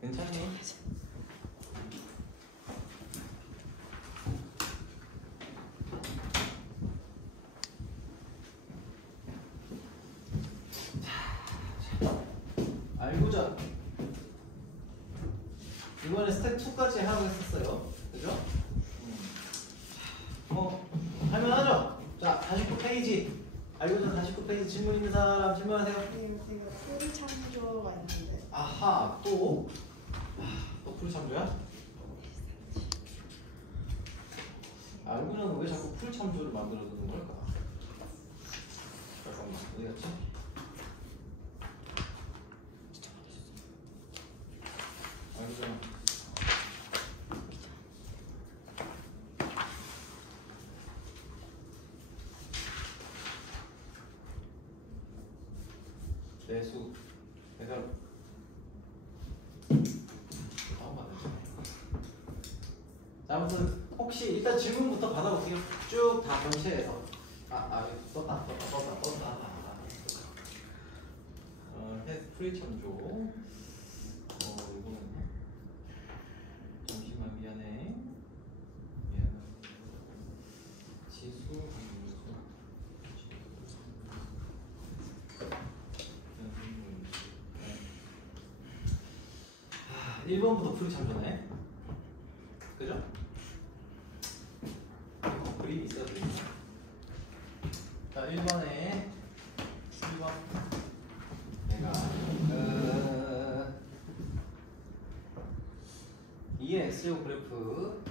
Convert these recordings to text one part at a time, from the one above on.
괜찮니? 알고자 이번에 스텝 2까지 하고 했었어요. 그죠? 할만하죠? 자, 49페이지. 알고자 49페이지 질문 있는 사람 질문하세요. 제가 풀 창조가 있는데. 아하, 또 풀 참조야? 알고자는 왜 자꾸 풀 참조를 만들어 두는 걸까? 잠깐만, 어디 갔지? 알고자. 내수 해설 다운받았잖아요. 자, 아무튼 혹시 일단 질문부터 받아볼게요. 쭉 다 전체에서 떴다. 프리 참조. 이거는 잠시만 미안해. 지수. 1번부터 풀이 참조네. 그죠? 풀이 있어야 됩니다. 자, 1번에 1번 내가 2의 x제곱 그래프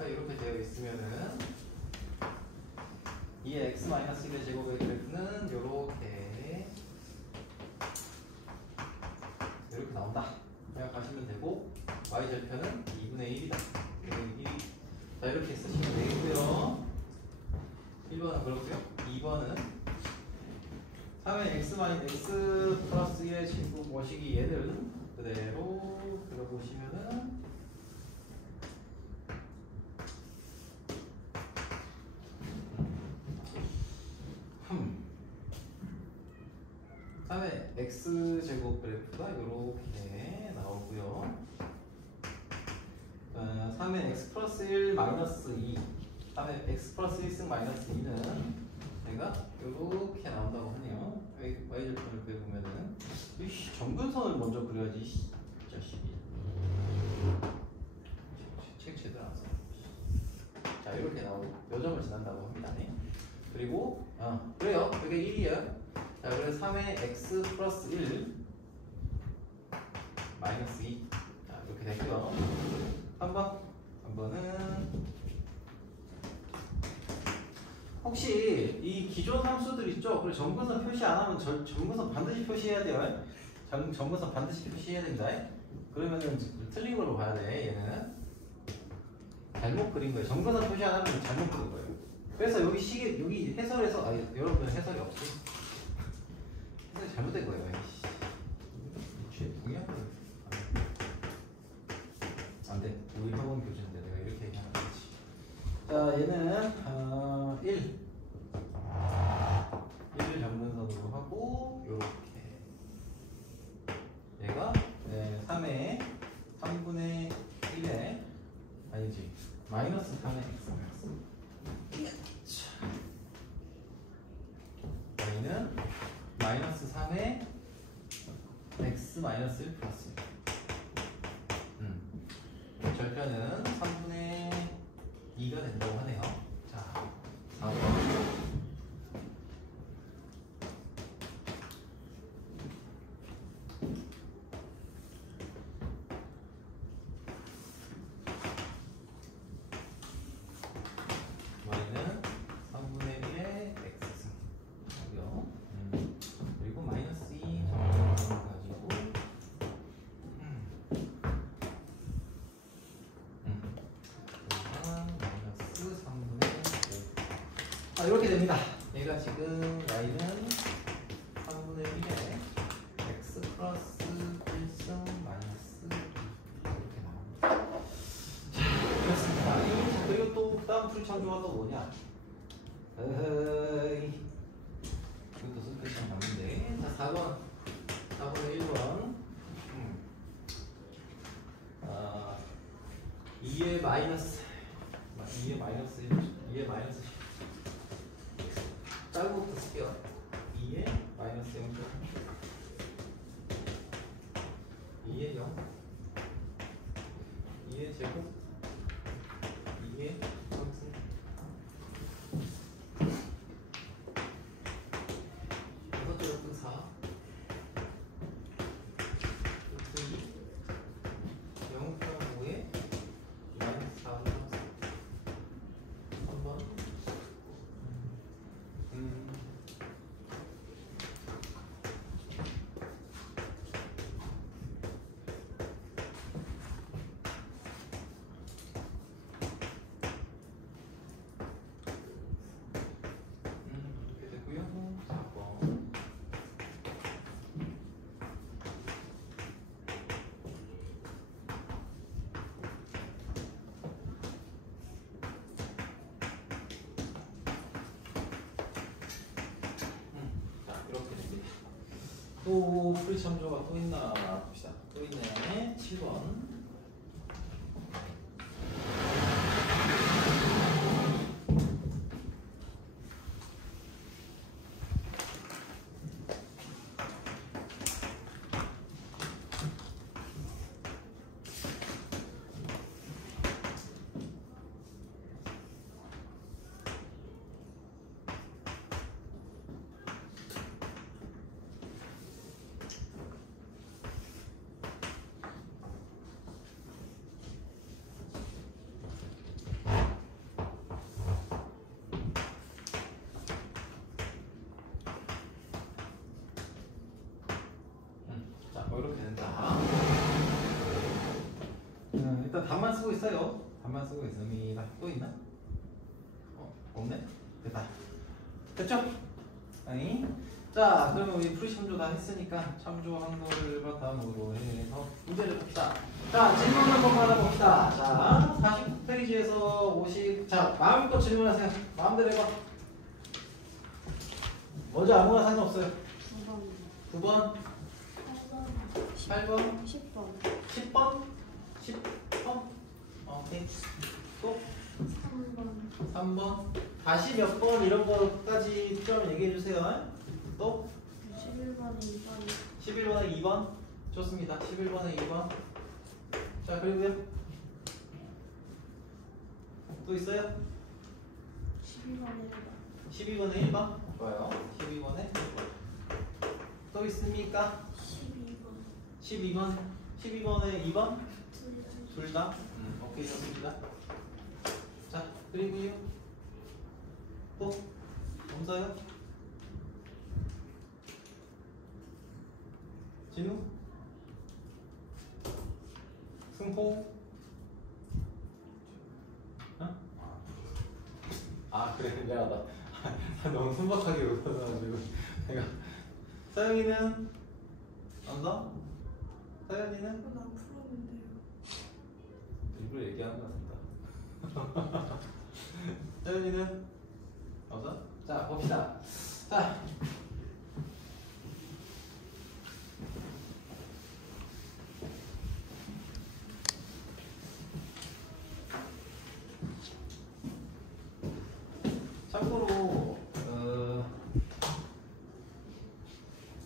이렇게 되어 있으면은 2의 x-1의 제곱의 그래프는 이렇게 나온다 생각하시면 되고, y절편은 2분의 1이다. 자, 이렇게 쓰시면 되겠고요. 1번은 그렇고요. 2번은 3의 x 플러스 1의 제곱 모시기 얘를 그대로 그려보시면은 3의 x제곱 그래프가 이렇게 나오고요. 3의 x 플러스 1 마이너스 2 3의 x 플러스 1승 마이너스 2는 내가 이렇게 나온다고 하네요. y절편을 그려보면은 점근선을 먼저 그려야지 이 자식이. 책 제대로 안 써. 자, 이렇게 나오고 요 점을 지난다고 합니다. 그리고 그래요. 이게 1이에요. 자, 그래서 3의 x 플러스 1 마이너스 2. 자, 이렇게 되고요. 3번은 혹시 이 기존 함수들 있죠? 그리고 점근선 표시 안 하면 점근선 반드시 표시해야 돼요. 점근선 반드시 표시해야 된다. 그러면은 틀린 걸로 봐야 돼. 얘는 잘못 그린 거예요. 점근선 표시 안 하면 잘못 그린 거예요. 그래서 여기 해설에서 여러분 해설이 없어. 해설이 잘못된 거예요. 죄 동의한 거예요. 안 돼. 우리 학원 교수인데 내가 이렇게 얘기하면 안 되지. 자, 얘는 1을 점근선으로 하고 요렇게 얘가 3의 3분의 1에 아니지 마이너스 3의 x y는 마이너스 3의 x 마이너스 1 플러스 1. 절편은 3분의 2가 된다고 하네요. 자, 4번. y는 3분의 1의 x승 하고요. 그리고 마이너스 2 정도 가지고 마이너스 3분의 5. 자, 이렇게 됩니다. 얘가 지금 y는 3분의 1에 x 플러스 1승 마이너스 2 이렇게 나옵니다. 자, 그렇습니다. 그리고 또 다음 풀 창조가 또 뭐냐? 이것도 스페셜 맞는데. 자, 4번에 1번 마이너스 2의 마이너스 1, 2의 마이너스 10. 짧은 것부터 쓸게요. 2의 마이너스 0, 2의 0, 2의 제곱, 2의 3승. 여섯 제곱분 4. 0.5에 마이너스 4분 3번. 이렇게 됐고요. 4번. 자, 이렇게 됩니다. 또 프리 참조가 또 있나 봅시다. 또 있네. 7번. 자, 뭐 이렇게 된다. 일단 답만 쓰고 있어요. 답만 쓰고 있습니다. 또 있나? 없네? 됐다. 됐죠? 아니. 자, 그러면 우리 프리 참조 다 했으니까 참조한 거를 바탕으로 해서 문제를 봅시다. 자, 질문 한번 받아봅시다. 자, 40페이지에서 50. 자, 마음껏 질문하세요. 마음대로 해봐. 먼저 아무거나 상관없어요. 9번, 9번, 8번, 10번, 10번, 10번. 오케이. 또 3번, 3번. 다시 몇 번 이런 거까지 필요하면 얘기해 주세요. 또 11번에 2번, 11번에 2번. 좋습니다. 11번에 2번. 자, 그리고요. 또 있어요? 12번에 1번, 12번에 1번. 좋아요. 12번에 1번. 또 있습니까? 12번, 12번. 12번에 2번. 둘 둘 다. 오케이, 좋습니다. 자, 그리고요. 또 없어요? 진우? 승호? 어? 아, 그래, 미안하다. 너무 순박하게 웃어가지고 내가. 서영이는? 없어? 서영이는? 나 풀었는데요. 일부러 얘기하는 것 같습니다. 서영이는? 없어? 자, 봅시다. 자, 참고로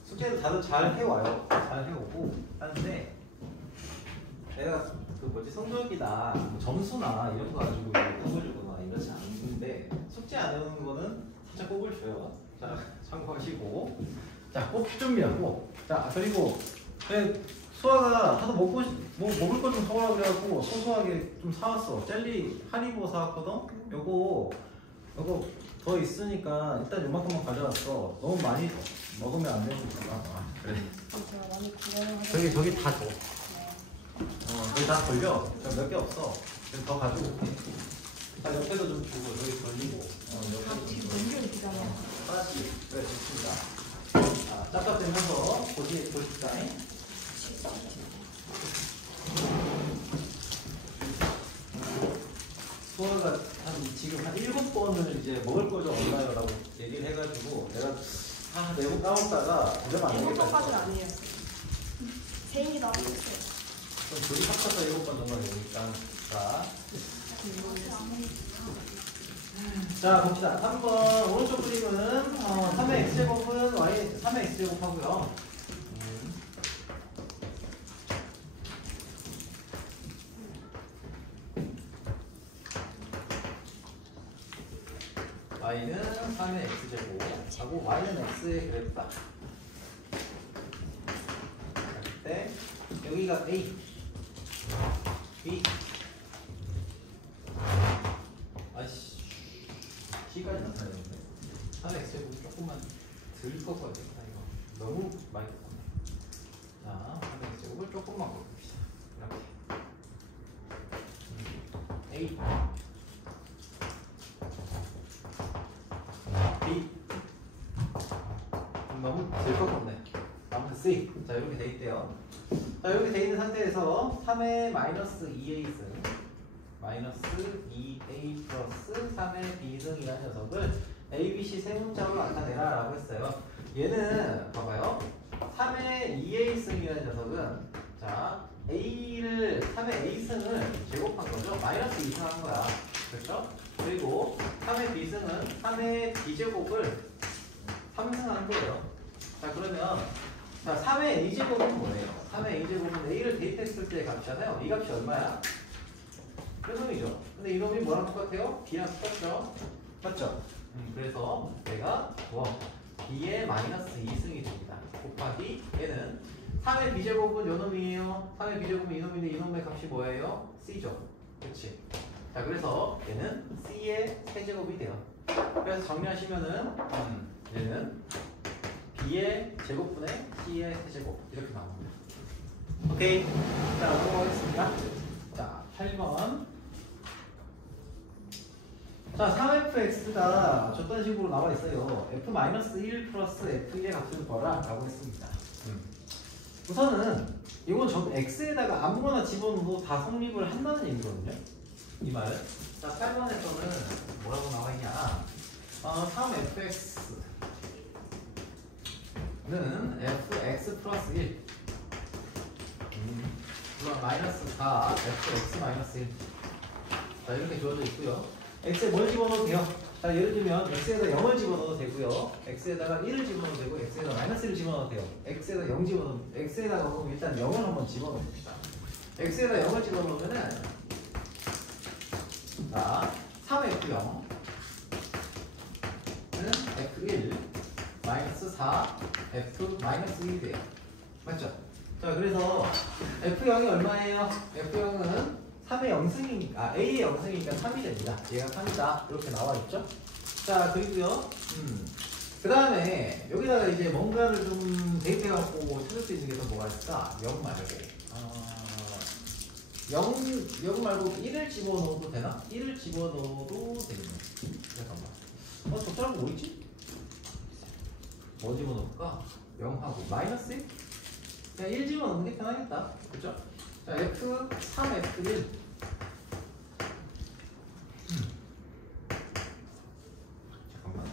숙제도 다들 잘 해와요. 잘 해오고 하는데 내가 그 뭐지 성적이나 뭐 점수나 이런 거 가지고 꼽을 주거나 이러지 않는데 숙제 안 해오는 거는 살짝 꼽을 줘요. 자, 참고하시고. 자, 꼭 준비하고. 자, 그리고 수아가 하도 먹을 거 좀 사오라 그래갖고 소소하게 좀 사왔어. 젤리 하리보 사왔거든. 요거 더 있으니까 일단 요만큼만 가져왔어. 너무 많이 먹으면 안 되니까. 아, 그래. 제가 많이 구매를 저기 다 줘. 여기 다 돌려. 몇 개 없어. 그래서 더 가지고 올게. 자, 옆에도 좀 주고 여기 돌리고. 옆에도 좀 지금 돌리고. 연결 되잖아요. 하나씩. 그래, 좋습니다. 자, 짭짭되면서 보십시다. 수아가 지금 한 7번을 이제 먹을 거 좀 없나요? 라고 얘기를 해가지고 내가 내고 까먹다가 이러면 안 되겠다. 7번까지는 아니에요. 세인이 나왔어요. 그럼 둘이 합쳐서 7번 정도 되니까. 자, 봅시다. 3번 오른쪽 그림은 3의 x제곱은 y 3의 x제곱 하고요. y는 3의 x제곱 하고 y는 x의 그래프다. 그때 여기가 a, b, 아이씨 c까지 나타나는데 3의 x제곱 조금만 덜 꺾어야 되겠다. 이거 너무 많이 꺾었네. 자, 3의 x제곱을 조금만 꺾읍시다. 이렇게 a, b, 너무 덜 꺾었네. 아무튼 c. 자, 이렇게 돼 있대요. 자, 이렇게 돼 있는 상태에서 3의 마이너스 2a승 마이너스 2a 플러스 3의 b승이라는 녀석을 a, b, c 세 문자로 나타내라 라고 했어요. 얘는 봐봐요. 3의 2a승이라는 녀석은 자 a를 3의 a승을 제곱한 거죠. 마이너스 2승 한 거야. 그렇죠? 그리고 3의 b승은 3의 b제곱을 3승한 거예요. 자, 그러면 자 3의 a제곱은 뭐예요? 3의 a제곱은 a를 대입했을 때의 값이잖아요. 이 값이 얼마야? 놈이죠. 근데 이 놈이 뭐랑 똑같아요? b랑 똑같죠? 맞죠? 그래서 내가 b의 마이너스 2승이 됩니다. 곱하기 얘는 3의 b제곱은 요 놈이에요. 3의 b제곱은 이 놈인데 이 놈의 값이 뭐예요? c죠. 그치? 자, 그래서 얘는 c의 세제곱이 돼요. 그래서 정리하시면은 얘는 b의 제곱분의 c의 세제곱 이렇게 나옵니다. 오케이. 자, 넘어가겠습니다. 자, 8번. 자, 3fx가 줬던 식으로 나와 있어요. f-1 플러스 f1의 값을 구하라 라고 했습니다. 우선은 이건 전 x에다가 아무거나 집어넣어도 다 성립을 한다는 얘기거든요. 이 말은. 자, 8번에서는 뭐라고 나와 있냐. 3fx는 fx 플러스 1 마이너스 4 fx 마이너스 1. 자, 이렇게 주어져 있고요. x에 뭘 집어넣어도 돼요. 자, 예를 들면 x에다 0을 집어넣어도 되고요. x에다가 1을 집어넣어도 되고 x에다 마이너스 1을 집어넣어도 돼요. x에다 0 집어넣어도 x에다가 그럼 일단 0을 한번 집어넣읍시다. x에다 0을 집어넣으면은 자, 3f0는 f1 마이너스 4 f 마이너스 1이 돼요. 맞죠? 자, 그래서 f0이 얼마예요? f0은 3의 0승이니까 a의 0승이니까 3이 됩니다. 얘가 3이다. 이렇게 나와 있죠? 자, 그리고요. 그 다음에 여기다가 이제 뭔가를 좀 대입해갖고 찾을 수 있는 게 더 뭐가 있을까? 0 말고 0 말고 1을 집어넣어도 되나? 1을 집어넣어도 되겠네. 잠깐만. 적절한 거 뭐 있지? 뭐 집어넣을까? 0하고 마이너스 1? 그냥 1 집어넣는 게 편하겠다. 그쵸? 자, f 3f1 잠깐만.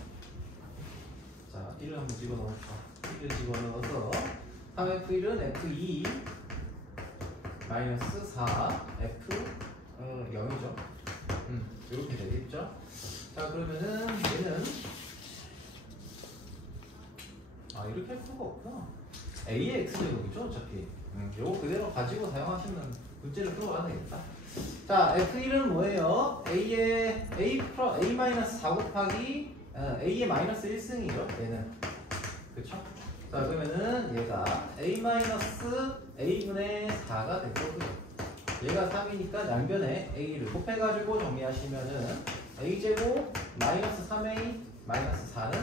자, 1을 한번 집어넣을까? 1을 집어넣어서 3f1은 f2 마이너스 4 f 0이죠. 이렇게 되겠죠. 자, 그러면은 얘는 이렇게 할 수가 없구나. a의 x제곱이죠, 어차피. 요거 그대로 가지고 사용하시면 문제를 풀어가면 되겠다. 자, f1은 뭐예요? a-4 곱하기 a의 마이너스 1승이죠, 얘는. 그쵸? 자, 그러면은 얘가 a-a분의 4가 될 거고요. 얘가 3이니까 양변에 a를 곱해가지고 정리하시면은 a제곱 마이너스 3a 마이너스 4는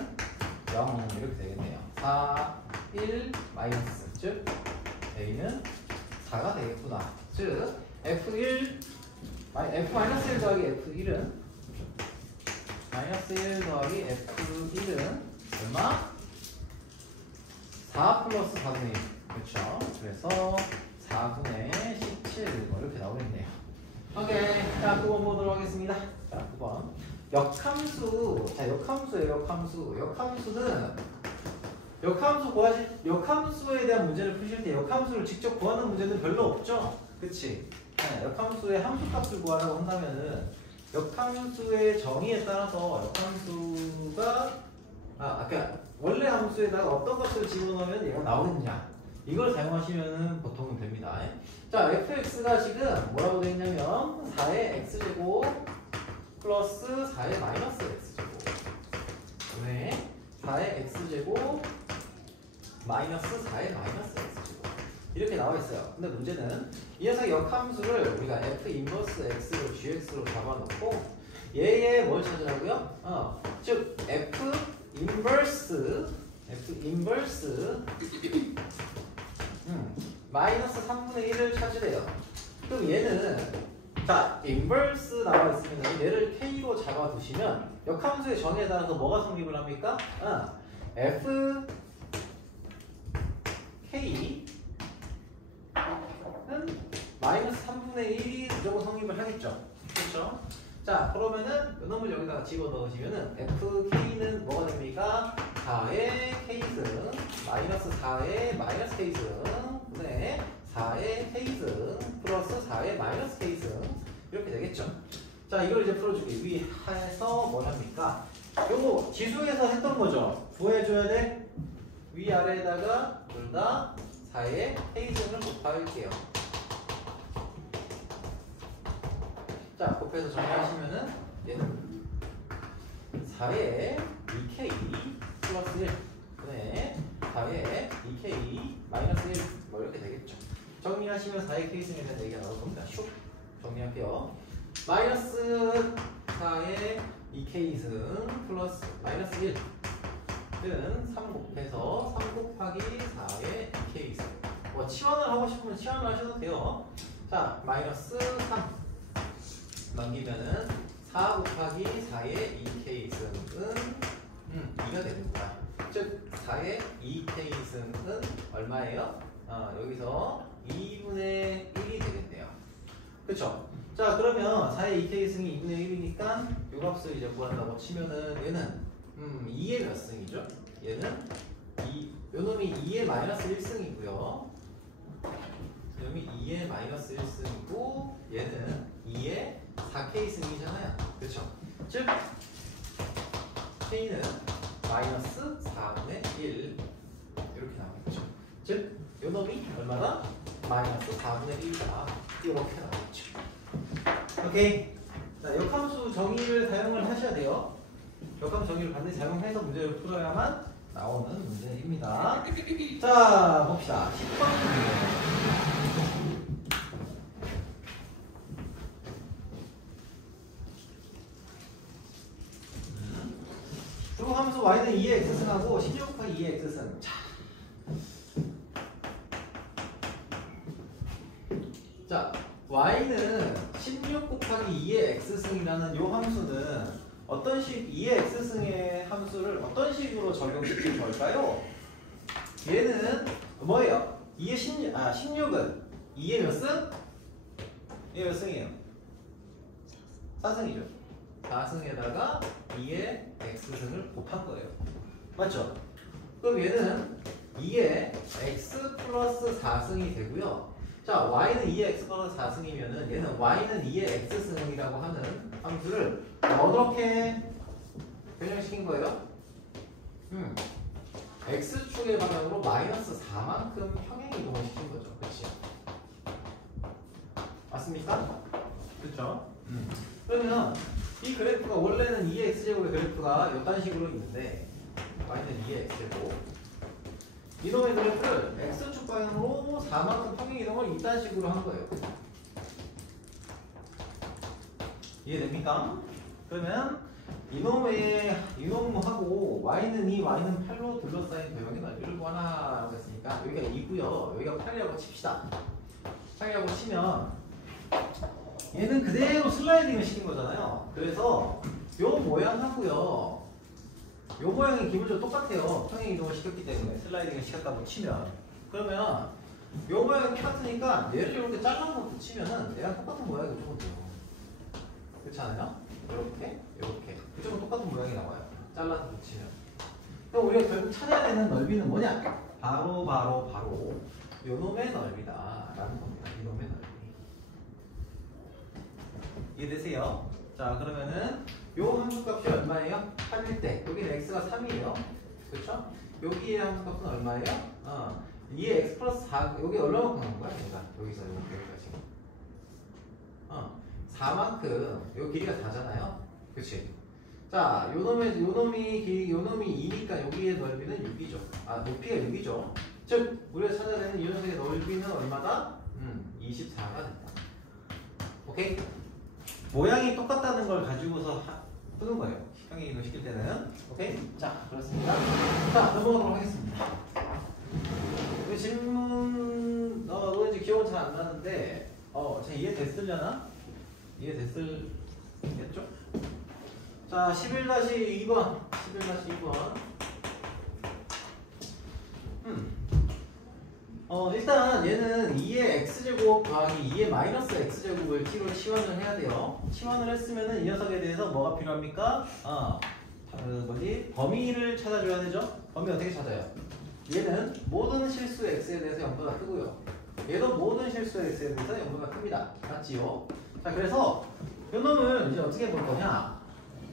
0 이렇게 되겠네요. 4, 1 마이너스 즉 a는 4가 되겠구나. 즉 f1 f-1 더하기 f1은 마이너스 1 더하기 f1은 얼마? 4 플러스 4분의 1. 그렇죠? 그래서 4분의 17 뭐 이렇게 나오겠네요. 오케이. 자, 9번 보도록 하겠습니다. 자, 9번 역함수. 자, 역함수예요. 역함수는 역함수에 대한 문제를 푸실 때 역함수를 직접 구하는 문제는 별로 없죠? 그치? 네, 역함수의 함수값을 구하라고 한다면은 역함수의 정의에 따라서 역함수가 그러니까 원래 함수에다가 어떤 값을 집어넣으면 얘가 나오느냐 이걸 사용하시면 보통은 됩니다. 자, fx가 지금 뭐라고 되어 있냐면 4의 x제곱 플러스 4의 마이너스 x제곱 네, 4의 x제곱 마이너스 4의 마이너스 x제곱 이렇게 나와 있어요. 근데 문제는 이 녀석의 역함수를 우리가 f 인버스 x로 gx로 잡아놓고 얘의 뭘 찾으라고요? 즉 f 인버스 마이너스 3분의 1을 찾으래요. 그럼 얘는 자 인버스 나와 있으면 얘를 k로 잡아두시면 역함수의 정의에 따라서 뭐가 성립을 합니까? f k는 마이너스 3분의 1이 무조건 성립을 하겠죠. 그렇죠? 자 그러면은 이놈을 여기다가 집어넣으시면은 fk는 뭐가 됩니까? 4의 k승 마이너스 4의 마이너스 k승 분의 4의 k승 플러스 4의 마이너스 k승 이렇게 되겠죠. 자 이걸 이제 풀어주기 위해서 뭘 합니까? 요거 지수에서 했던 거죠. 구해줘야 돼. 위아래에다가 둘 다 4의 k승을 곱할게요. 자 곱해서 정리하시면은 얘는 4의 2k 플러스 1 분의 4의 2k 마이너스 1 뭐 이렇게 되겠죠. 정리하시면 4의 k승에 대한 얘기가 나올 겁니다. 슉 정리할게요. 마이너스 4의 2k승 플러스 마이너스 1은 3 곱해서 3 곱하기 4의 2k승 뭐 치환을 하고 싶으면 치환을 하셔도 돼요. 자 마이너스 3 넘기면은 4 곱하기 4의 2k승은 2가 됩니다. 즉 4의 2k승은 얼마예요? 여기서 2분의 1이 되겠네요. 그쵸? 자 그러면 4의 2k승이 2분의 1이니까 요 값을 이제 구한다고 치면은 얘는 2의 몇 승이죠? 얘는 요놈이 2의 마이너스 1승이고요. 요놈이 2의 마이너스 1승이고 얘는 2의 4k승이잖아요. 그렇죠? 즉 k는 마이너스 4분의 1 이렇게 나오겠죠. 즉 요놈이 얼마나? 마이너스 4분의 1이다. 이렇게 나오겠죠. 오케이. 자, 역함수 정의를 사용을 하셔야 돼요. 역함수 정의를 반드시 사용해서 문제를 풀어야만 나오는 문제입니다. 자, 봅시다. 10번 문제. 주함수 y는 2의 x승하고 16 곱하기 2의 x승. 자, y는 16 곱하기 2의 x승이라는 요 함수는 어떤 식 2의 x승의 함수를 어떤 식으로 적용시킬 걸까요? 얘는 뭐예요? 2의 16은 2의 몇 승? 2의 몇 승이에요? 4승이죠. 4승에다가 2의 x승을 곱한 거예요. 맞죠? 그럼 얘는 2의 x 플러스 4승이 되고요. 자, y는 2의 x 플러스 4승이면은 얘는 y는 2의 x승이라고 하는 함수를 어떻게 변형시킨 거예요? x축의 방향으로 마이너스 4만큼 평행 이동을 시킨 거죠. 그치? 맞습니까? 그쵸? 그러면 이 그래프가 원래는 2의 x제곱의 그래프가 이딴 식으로 있는데 y는 2의 x제곱 이놈의 그래프를 x축 방향으로 4만큼 평행 이동을 이딴 식으로 한 거예요. 이해됩니까? 그러면 이놈하고 y는 2, y는 8로 둘러싸인 도형의 넓이를 구하라고 했으니까 여기가 2고요. 여기가 8이라고 칩시다. 8이라고 치면 얘는 그대로 슬라이딩을 시킨 거잖아요. 그래서 요 모양하고요. 요 모양이 기본적으로 똑같아요. 평행 이동을 시켰기 때문에 슬라이딩을 시켰다고 치면 그러면 요 모양이 똑같으니까 얘를 이렇게 잘라서 붙이면은 얘랑 똑같은 모양이 무조건 돼요. 그렇지 않아요? 이렇게 무조건 똑같은 모양이 나와요. 잘라서 붙이면 그럼 우리가 결국 찾아야 되는 넓이는 뭐냐? 바로 요놈의 넓이다 라는 겁니다. 이놈의 넓이. 이해되세요? 자, 그러면은 요 함수값이 얼마예요? 3일 때 여기는 x가 3이에요. 그렇죠? 여기의 함수값은 얼마예요? 2의 x 플러스 4 여기 얼마만큼 한 거야? 얘가 여기서 여기까지 4만큼 요 길이가 4잖아요. 그치? 자, 요놈이 2니까 여기의 넓이는 6이죠. 높이가 6이죠. 즉 우리가 찾아야 되는 이 녀석의 넓이는 얼마다? 24가 된다. 오케이? 모양이 똑같다는 걸 가지고서 푸는 거예요. 평행이동 시킬 때는. 오케이? 자, 그렇습니다. 자, 넘어가도록 하겠습니다. 이 질문, 왠지 기억은 잘 안 나는데, 잘 이해됐으려나? 이해됐겠죠? 자, 11-2번. 일단 얘는 2의 x제곱 더하기 2의 마이너스 x제곱을 t로 치환을 해야 돼요. 치환을 했으면은 이 녀석에 대해서 뭐가 필요합니까? 범위를 찾아줘야 되죠? 범위 어떻게 찾아요? 얘는 모든 실수 x에 대해서 0보다 크고요. 얘도 모든 실수 x에 대해서 0보다 큽니다. 맞지요? 자, 그래서 이 놈을 이제 어떻게 볼 거냐?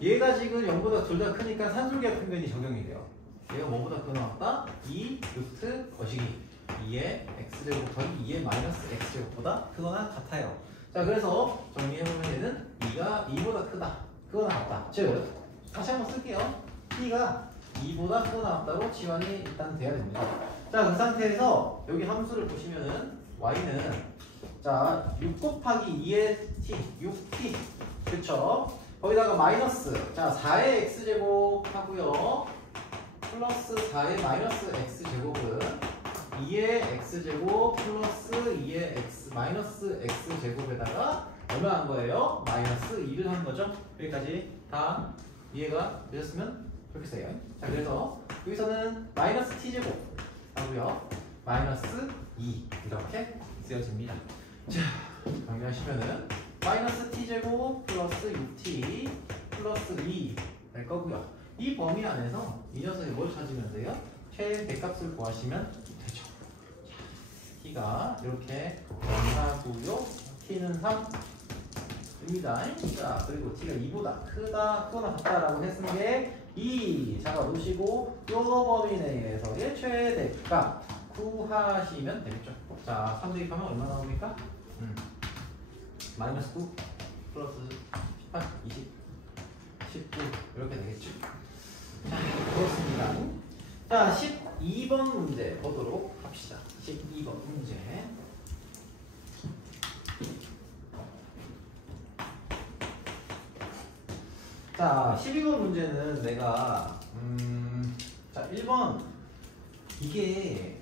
얘가 지금 0보다 둘 다 크니까 산술기하 편변이 적용이 돼요. 얘가 뭐보다 더 나왔다? 2 루트 거시기 2의 x제곱 더하기 2의 마이너스 x제곱보다 크거나 같아요. 자, 그래서 정리해보면 얘는 2가 2보다 크다, 크거나 같다. 즉 다시 한번 쓸게요. t가 2보다 크거나 같다고 치환이 일단 돼야 됩니다. 자, 그 상태에서 여기 함수를 보시면은 y는 자 6 곱하기 2의 t 6t 그쵸? 거기다가 마이너스 자 4의 x제곱 하고요 플러스 4의 마이너스 x제곱은 2의 x제곱 플러스 2의 x 마이너스 x제곱에다가 얼마 한 거예요? 마이너스 2를 한 거죠. 여기까지 다 이해가 되셨으면 좋겠어요. 자, 그래서 여기서는 마이너스 t제곱 하고요 마이너스 2 이렇게 쓰여집니다. 자, 정리하시면은 마이너스 t제곱 플러스 6t 플러스 2 될 거고요. 이 범위 안에서 이 녀석이 뭘 찾으면 돼요? 최대값을 구하시면 되죠. t가 이렇게 0하고요. t는 3입니다. 자, 그리고 t가 2보다 크다, 크거나 같다라고 했으니 이 자가 놓으시고 요 범위 내에서의 최대값 구하시면 되겠죠. 자, 3 대입하면 얼마 나옵니까? 마이너스 9 플러스 18, 20, 19 이렇게 되겠죠. 자, 그렇습니다. 자, 12번 문제 보도록 합시다. 12번 문제. 자, 12번 문제는 내가 자, 1번 이게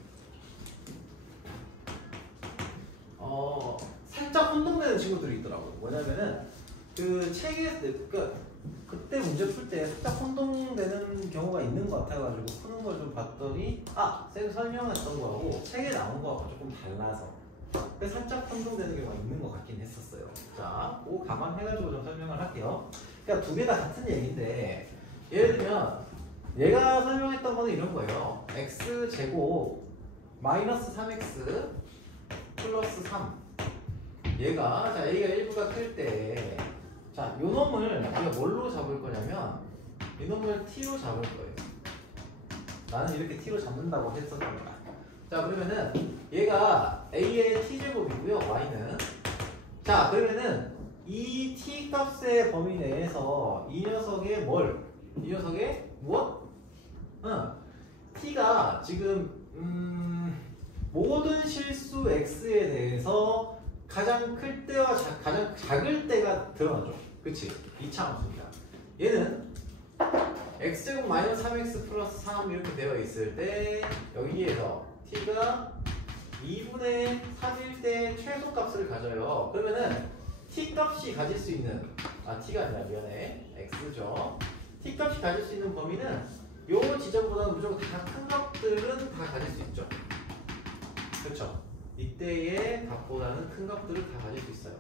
살짝 혼동되는 친구들이 있더라고요. 뭐냐면은 그 책에 그때 문제 풀 때 살짝 혼동되는 경우가 있는 것 같아가지고 푸는 걸 좀 봤더니 쌤 설명했던 거하고 책에 나온 거하고 조금 달라서 살짝 혼동되는 경우가 있는 것 같긴 했었어요. 자, 그거 감안해가지고 좀 설명을 할게요. 그러니까 두 개 다 같은 얘기인데 예를 들면 얘가 설명했던 거는 이런 거예요. x제곱 마이너스 3x 플러스 3 얘가 자 a가 1보다 클 때 자 요 놈을 우리가 뭘로 잡을 거냐면 이 놈을 t로 잡을 거예요. 나는 이렇게 t로 잡는다고 했었던 거야. 자, 그러면은 얘가 a의 t제곱이고요. y는 자, 그러면은 이 t 값의 범위 내에서 이 녀석의 이 녀석의 무엇? t가 지금 모든 실수 x에 대해서 가장 클 때와 가장 작을 때가 드러나죠. 그치? 2차 함수입니다. 얘는 x제곱 마이너스 3x 플러스 3 이렇게 되어 있을 때 여기에서 t가 2분의 3일 때 최소값을 가져요. 그러면은 t 값이 가질 수 있는 t가 아니라 미안해 x죠. t 값이 가질 수 있는 범위는 요 지점보다는 무조건 다 큰 값들은 다 가질 수 있죠. 그렇죠? 이때의 값보다는 큰 값들을 다 가질 수 있어요.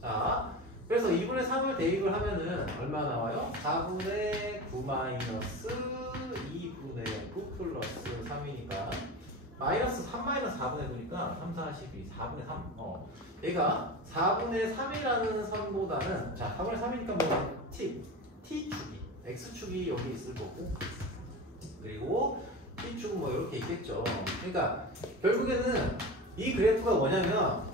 자, 그래서 2분의 3을 대입을 하면은 얼마 나와요? 4분의 9 마이너스 마이너스 3 마이너스 4분의 9니까 3, 4, 12, 4분의 3. 얘가 4분의 3이라는 선보다는 자 4분의 3이니까 뭐 t축이 x축이 여기 있을 거고 그리고 t축은 뭐 이렇게 있겠죠. 그러니까 결국에는 이 그래프가 뭐냐면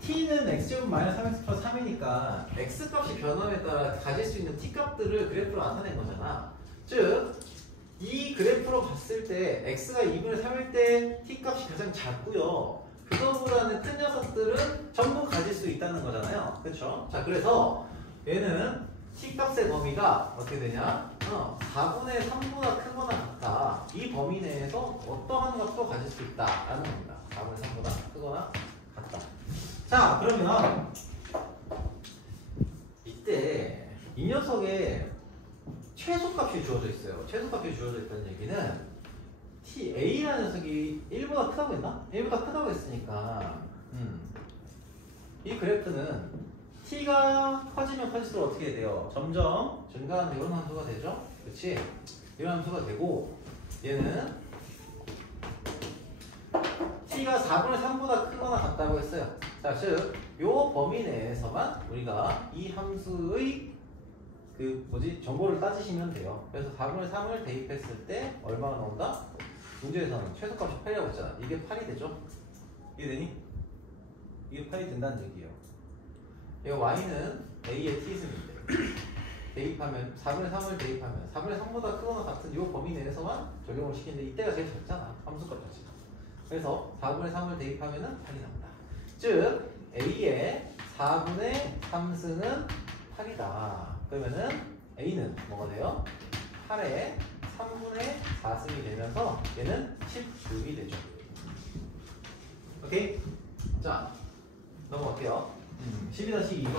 t는 x제곱 마이너스 3x 플러스 3이니까 x값이 변함에 따라 가질 수 있는 t값들을 그래프로 나타낸 거잖아. 즉 이 그래프로 봤을 때 x가 2분의 3일 때 t값이 가장 작고요. 그거보다는 큰 녀석들은 전부 가질 수 있다는 거잖아요. 그렇죠? 자 그래서 얘는 t값의 범위가 어떻게 되냐? 4분의 3보다 크거나 같다. 이 범위 내에서 어떠한 값도 가질 수 있다라는 겁니다. 4분의 3보다 크거나 같다. 자 그러면 이때 이 녀석의 최소값이 주어져 있어요. 최소값이 주어져 있다는 얘기는 a라는 녀석이 1보다 크다고 했나? 1보다 크다고 했으니까 이 그래프는 t가 커지면 커질수록 어떻게 돼요? 점점 증가하는 이런 함수가 되죠? 그렇지? 이런 함수가 되고 얘는 t가 4분의 3보다 크거나 같다고 했어요. 자, 즉, 요 범위 내에서만 우리가 이 함수의 정보를 따지시면 돼요. 그래서 4분의 3을 대입했을 때 얼마가 나온다? 문제에서는 최소값이 8이라고 했잖아. 이게 8이 되죠? 이게 되니? 이게 8이 된다는 얘기예요. 이거 y는 a의 t승인데 대입하면 4분의 3을 대입하면 4분의 3보다 크거나 같은 이 범위 내에서만 적용을 시키는데 이때가 제일 작잖아. 함수값 자체가. 그래서 4분의 3을 대입하면 8이 나온다. 즉 a의 4분의 3승은 8이다. 그러면은 a는 뭐가 돼요? 8의 3분의 4승이 되면서 얘는 16이 되죠. 오케이? 자 넘어갈게요. 12-2번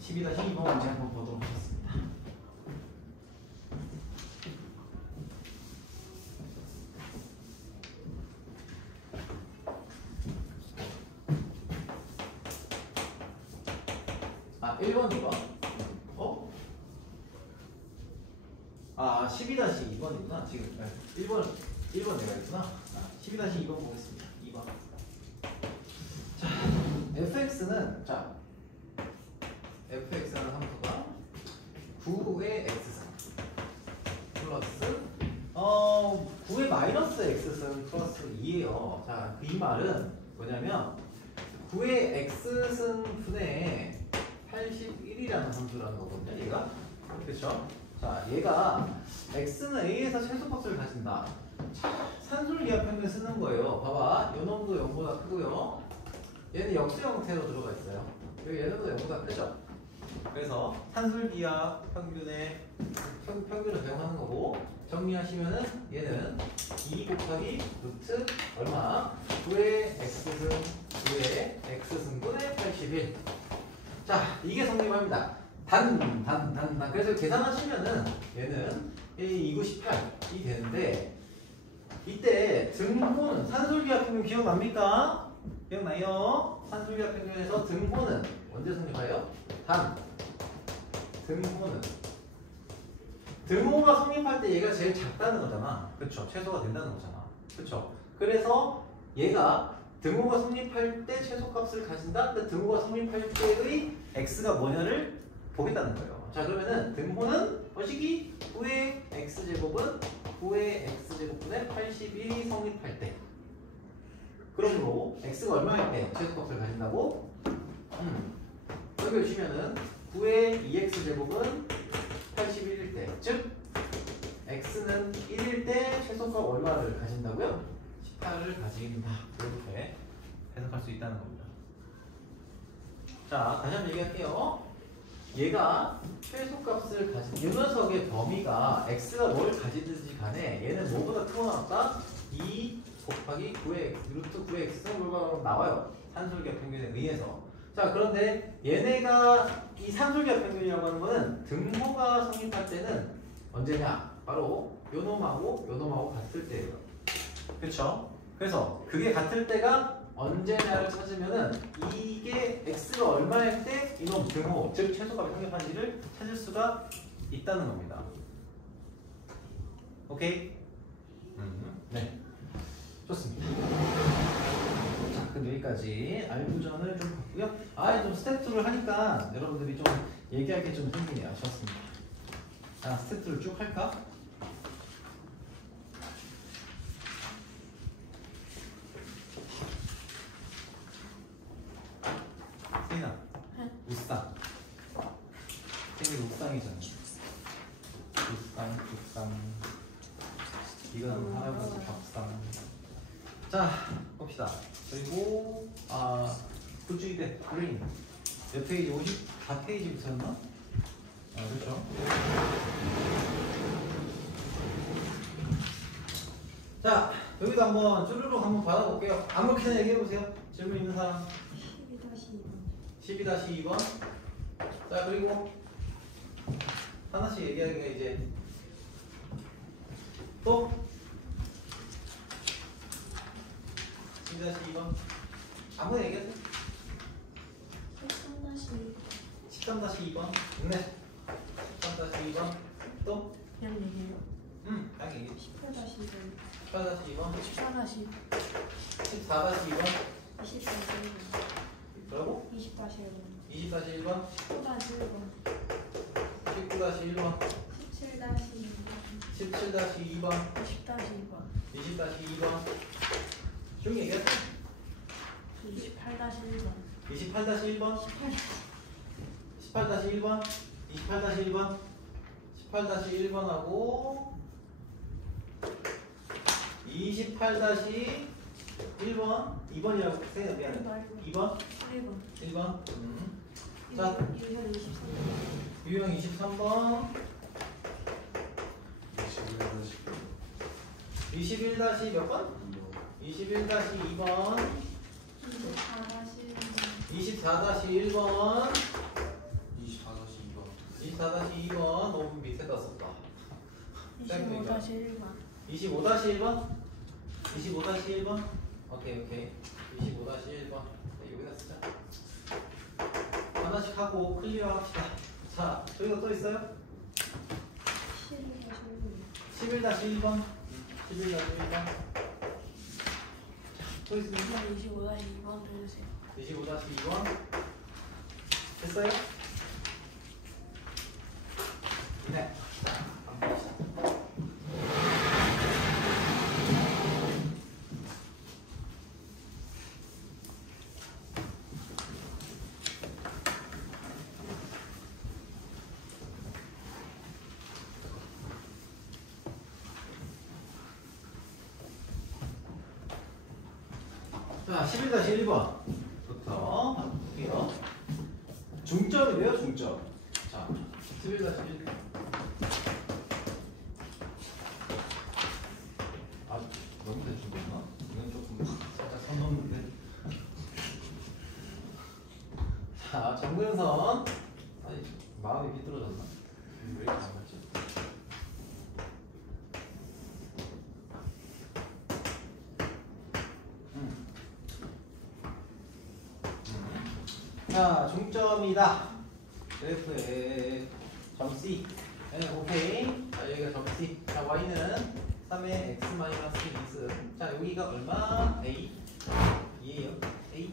12-2번 문제 한번 보도록 하겠습니다. 아 1번 2번 12-2번이구나. 지금 1번 내가 있구나. 12-2번 보겠습니다. 2번. 자, fx는 fx라는 함수가 9의 x승 플러스 9의 마이너스 x승 플러스 2예요. 자, 이 말은 뭐냐면 9의 x승 분의 81이라는 함수라는 거거든요. 얘가 그렇죠? 자, 얘가 x는 a에서 최소값을 가진다. 산술기하 평균 쓰는 거예요. 봐봐, 요 놈도 0보다 크고요. 얘는 역수 형태로 들어가 있어요. 여기 얘네도 0보다 크죠. 그래서 산술기하 평균을 사용하는 거고 정리하시면은 얘는 2 곱하기 루트 얼마? 9의 x승분의 81. 자, 이게 성립합니다. 그래서 계산하시면은 얘는 298이 되는데 이때 등호는 산술기하 평균 기억납니까? 기억나요? 산술기하 평균에서 등호는 언제 성립해요? 등호가 성립할 때 얘가 제일 작다는 거잖아. 그쵸? 최소가 된다는 거잖아. 그쵸? 그래서 얘가 등호가 성립할 때 최소값을 가진다? 근데 등호가 성립할 때의 x가 뭐냐를 보겠다는 거예요. 자, 그러면은 등호는 뭐시기? 9의 x제곱은 9의 x제곱분의 81이 성립할 때. 그러므로 x가 얼마일 때 최소값을 가진다고? 여기 보시면은 9의 2x제곱은 81일 때. 즉 x는 1일 때 최소값 얼마를 가진다고요? 18을 가진다. 이렇게 해석할 수 있다는 겁니다. 자, 다시 한번 얘기할게요. 얘가 최소값을 가진 이 녀석의 범위가 x가 뭘 가지든지 간에 얘는 뭐보다 크거나 같다? 2 곱하기 9의 루트 9의 x승 결과로 나와요. 산술기하 평균에 의해서. 자, 그런데 얘네가 이 산술기하 평균이라고 하는 거는 등호가 성립할 때는 언제냐? 바로 요 놈하고 같을 때예요. 그렇죠? 그래서 그게 같을 때가 언제냐를 찾으면은 이게 x가 얼마일 때 이놈 등호, 즉 최소값이 성립한지를 찾을 수가 있다는 겁니다. 오케이? 네. 좋습니다. 자, 그럼 여기까지 알부전을 좀 봤고요. 좀 스텝 2를 하니까 여러분들이 좀 얘기할 게 좀 생기네요. 좋습니다. 자, 스텝 2를 쭉 할까? 세인아, 우상. 생일 우상이잖아. 우상. 이건 할아버지 밥상. 자, 봅시다. 그리고 굿주입의 그린 몇 페이지? 54페이지부터였나? 그렇죠. 자, 여기도 한번 쭈루룩 한번 받아볼게요. 아무렇게나 얘기해보세요. 질문 있는 사람. 12-2번. 12-2번. 자, 그리고 하나씩 얘기하기가 이제 또 12-2번. 아무나 얘기하세요. 13-2번. 네. 13-2번. 또? 그냥 얘기해요. 딱 얘기해. 18-2번. 18-2번. 14-2. 14-2번. 20-1번. 그리고 20-1번. 20-1번. 19-1번. 19-1번. 17-2번. 17-2번. 20-2번. 20-2번. 쭉 얘기하세요. 28-1번. 28-1번. 18-1번. 28-1번. 18-1번하고 28-1번. 2번이라고 생각 미안해. 2번. 1번. 1번. 자, 유형 23번. 유형 23번. 21- 몇 번? 21-2번. 24-1번. 24-1번. 24-2번. 너무 밑에다 썼다. 25-1번. 25-1번? 25-1번? 오케이. 25-1번. 여기다 쓰자. 하나씩 하고 클리어 합시다. 자, 저기가 또 있어요? 11-1번. 11-1번. 또 있습니까? 25-2번 해주세요. 25-2번. 됐어요? 네. 자, 한번 봅시다. 자, 11-1번부터 볼게요. 중점이래요, 중점. 자, 11-1. 너무 대충 됐나? 이건 조금 살짝 선 넘는데. 자, 정근선. 아니, 마음이 비뚤어졌나? 왜 이렇게 안 맞지? 자, 중점이다. 그래프의 점 C. 네, 오케이. 자, 여기가 점 C. 자, Y는 3의 X-2승. 자, 여기가 얼마? A. B예요. A. B.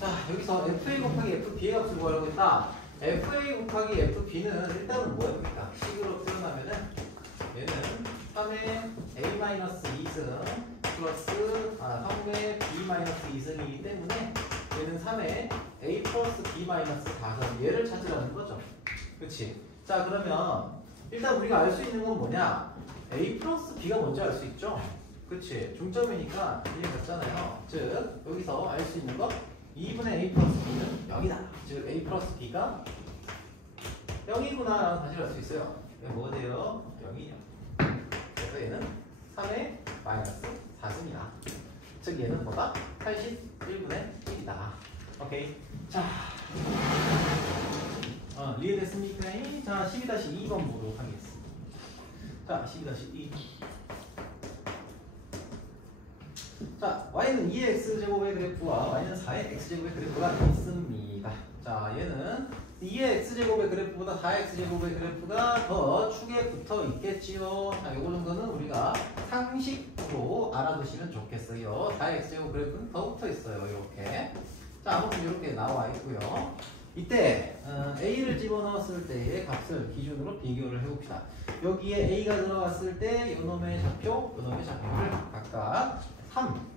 자, 여기서 FA 곱하기 FB의 값을 구하려고 했다. FA 곱하기 FB는 일단은 뭐야? 식으로 표현하면은 얘는 3의 A-2승 플러스 3의 B-2승이기 때문에 얘는 3의 A 플러스 B 마이너스 4선 얘를 찾으라는 거죠. 그치? 자, 그러면 일단 우리가 알 수 있는 건 뭐냐? A 플러스 B가 뭔지 알 수 있죠? 그치? 중점이니까 이해됐잖아요. 즉 여기서 알 수 있는 거 2분의 A 플러스 B는 0이다. 즉 A 플러스 B가 0이구나 라고 다시 알 수 있어요. 이게 뭐가 돼요? 0이냐. 그래서 얘는 3의 마이너스 4승이다. 즉 얘는 뭐다? 81분의 1이다. 오케이. 자, 이해됐습니까? 자, 12-2번 보도록 하겠습니다. 자, 12-2. 자, y는 2의 x제곱의 그래프와 y는 4의 x제곱의 그래프가 있습니다. 자, 얘는 2의 x제곱의 그래프보다 4의 x제곱의 그래프가 더 축에 붙어 있겠지요. 자, 요거 정도는 우리가 상식으로 알아두시면 좋겠어요. 4의 x제곱 그래프는 더 붙어 있어요. 이렇게. 자, 아무튼 이렇게 나와 있고요. 이때 a를 집어넣었을 때의 값을 기준으로 비교를 해봅시다. 여기에 a가 들어갔을 때 요놈의 좌표, 요놈의 좌표를 각각 3,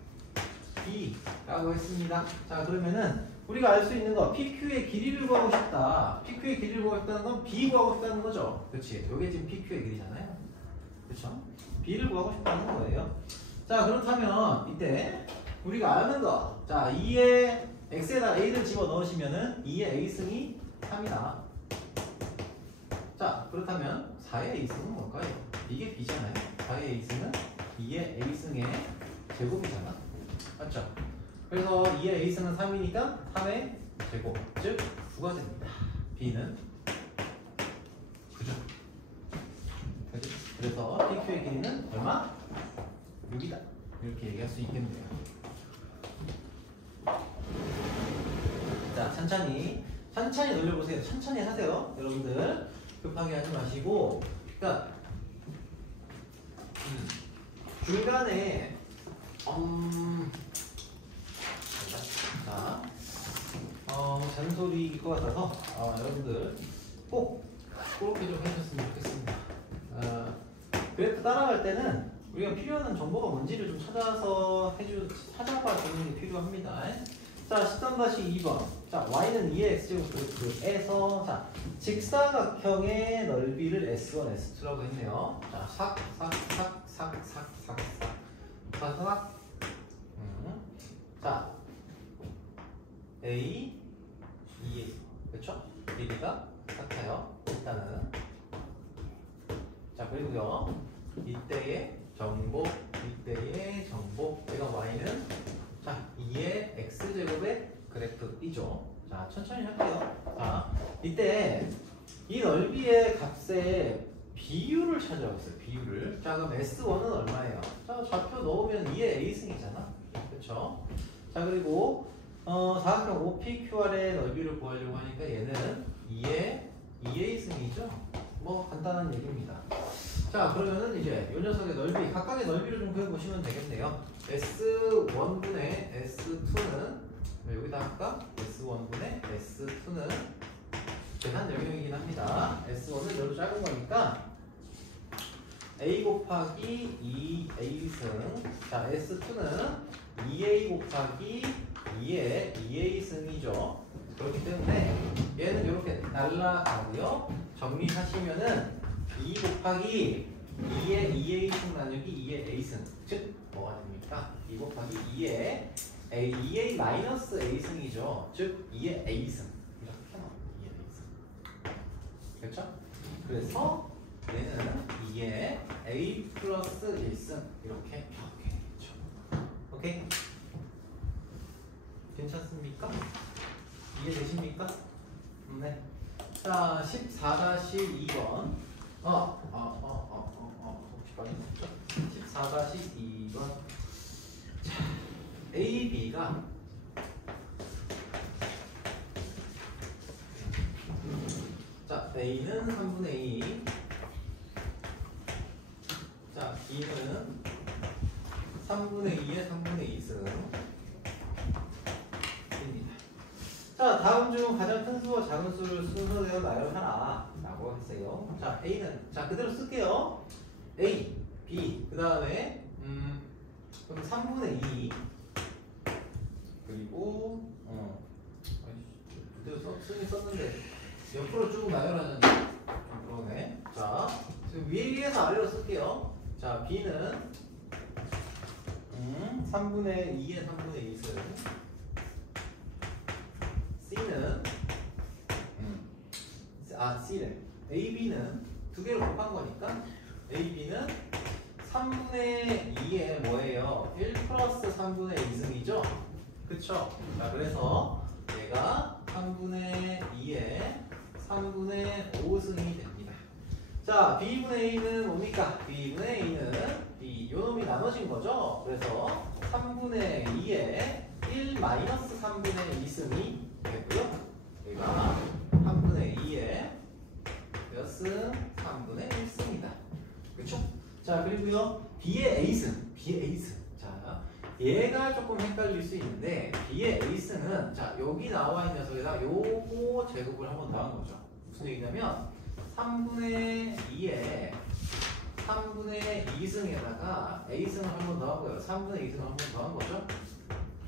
b라고 했습니다. 자, 그러면은 우리가 알 수 있는 거 PQ의 길이를 구하고 싶다. PQ의 길이를 구하고 싶다는 건 B 구하고 싶다는 거죠. 그렇지? 요게 지금 PQ의 길이잖아요. 그렇죠? B를 구하고 싶다는 거예요. 자, 그렇다면 이때 우리가 아는 거. 자, 2의 x에다 a를 집어 넣으시면은 2의 a승이 3이다. 자, 그렇다면 4의 a승은 뭘까요? 이게 b잖아요. 4의 a승은 2의 a승의 제곱이잖아. 맞죠? 그래서 2의 a승은 3이니까 3의 제곱, 즉 9가 됩니다. b는 그죠? 그래서 PQ의 길이는 얼마? 6이다. 이렇게 얘기할 수 있겠네요. 자, 천천히 돌려보세요. 천천히 하세요. 여러분들 급하게 하지 마시고. 그러니까 중간에 자, 잔소리일 것 같아서 여러분들 꼭 그렇게 좀 해주셨으면 좋겠습니다. 그래프 따라갈 때는 우리가 필요한 정보가 뭔지를 좀 찾아봐 주는 게 필요합니다. 자, 13-2번. 자, y는 2의 x제곱 그래프에서 자, 직사각형의 넓이를 S1, S2라고 했네요. 자, 삭. 자, A, 2A. 그쵸? 길이가 같아요. 일단은. 자, 그리고요. 이때의 정복. 얘가 y는 자, 2의 x제곱의 그래프이죠. 자, 천천히 할게요. 자, 이때 이 넓이의 값의 비율을 찾아보세요. 비율을. 자, 그럼 S1은 얼마예요? 자, 좌표 넣으면 2의 a승이잖아. 그쵸? 자, 그리고 사각형 OPQR의 넓이를 구하려고 하니까 얘는 2의 2a승이죠. 뭐 간단한 얘기입니다. 자, 그러면은 이제 이 녀석의 넓이, 각각의 넓이를 좀 구해보시면 되겠네요. S1분의 S2는 여기다 할까? S1분의 S2는 계산 영역이긴 합니다. S1은 여기로 짧은 거니까 A 곱하기 2A승. 자, S2는 2A 곱하기 2의 2A승이죠. 그렇기 때문에 얘는 이렇게 날라가고요. 정리하시면은 2 곱하기 2의 2A승 나누기 2의 A승. 즉, 뭐가 됩니까? 2 곱하기 2의 2A 마이너스 A승이죠. 즉, 2의 A승. 이렇게 나옵니다. 2의 A승. 그렇죠? 그래서 얘는 2의 A 플러스 1승. 이렇게 되겠죠. 오케이? 괜찮습니까? 이해되십니까? 네. 자, 14-2번. 혹시 빠졌죠? 14-2번. 자, A, B가 자, A는 3분의 2. 자, B는 3분의 2에 3분의 2승. 자, 다음 중 가장 큰 수와 작은 수를 순서대로 나열하라 라고 했어요. 자, A는 자 그대로 쓸게요. A, B 그 다음에 그럼 3분의 2 그리고 그대로 쓰긴 썼는데 옆으로 쭉 나열하자니 좀 그러네. 자, 지금 위에서 아래로 쓸게요. 자, B는 3분의 2에 3분의 2승. C는 C래. AB는 두 개로 곱한 거니까 AB는 3분의 2에 뭐예요? 1 플러스 3분의 2승이죠? 그쵸? 자, 그래서 얘가 3분의 2에 3분의 5승이 됩니다. 자, B분의 A는 뭡니까? B분의 A는 B, 요 놈이 나눠진 거죠? 그래서 3분의 2에 1 마이너스 3분의 2승이 되고요. 여기가 3분의 2에 몇 승? 3분의 1승이다. 그렇죠? 자, 그리고요. B의 A승. B의 A승. 자, 얘가 조금 헷갈릴 수 있는데 B의 A승은 자, 여기 나와 있는 녀석에다 요거 제곱을 한번 더한 거죠. 무슨 얘기냐면 3분의 2승에다가 A승을 한 번 더한 거예요. 3분의 2승을 한 번 더한 거죠.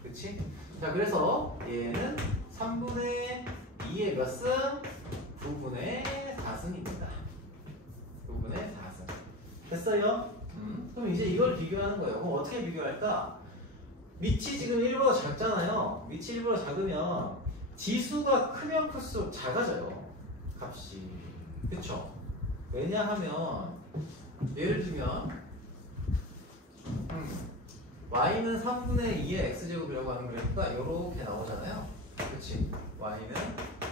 그치? 자, 그래서 얘는 3분의 2의 몇 승? 9분의 4승입니다. 9분의 4승. 됐어요? 그럼 이제 이걸 비교하는 거예요. 그럼 어떻게 비교할까? 밑이 지금 1보다 작잖아요. 밑이 1보다 작으면 지수가 크면 클수록 작아져요. 값이. 그쵸? 왜냐하면 예를 들면 y는 3분의 2의 x제곱이라고 하는 그래프가 이렇게 나오잖아요. 그치? y는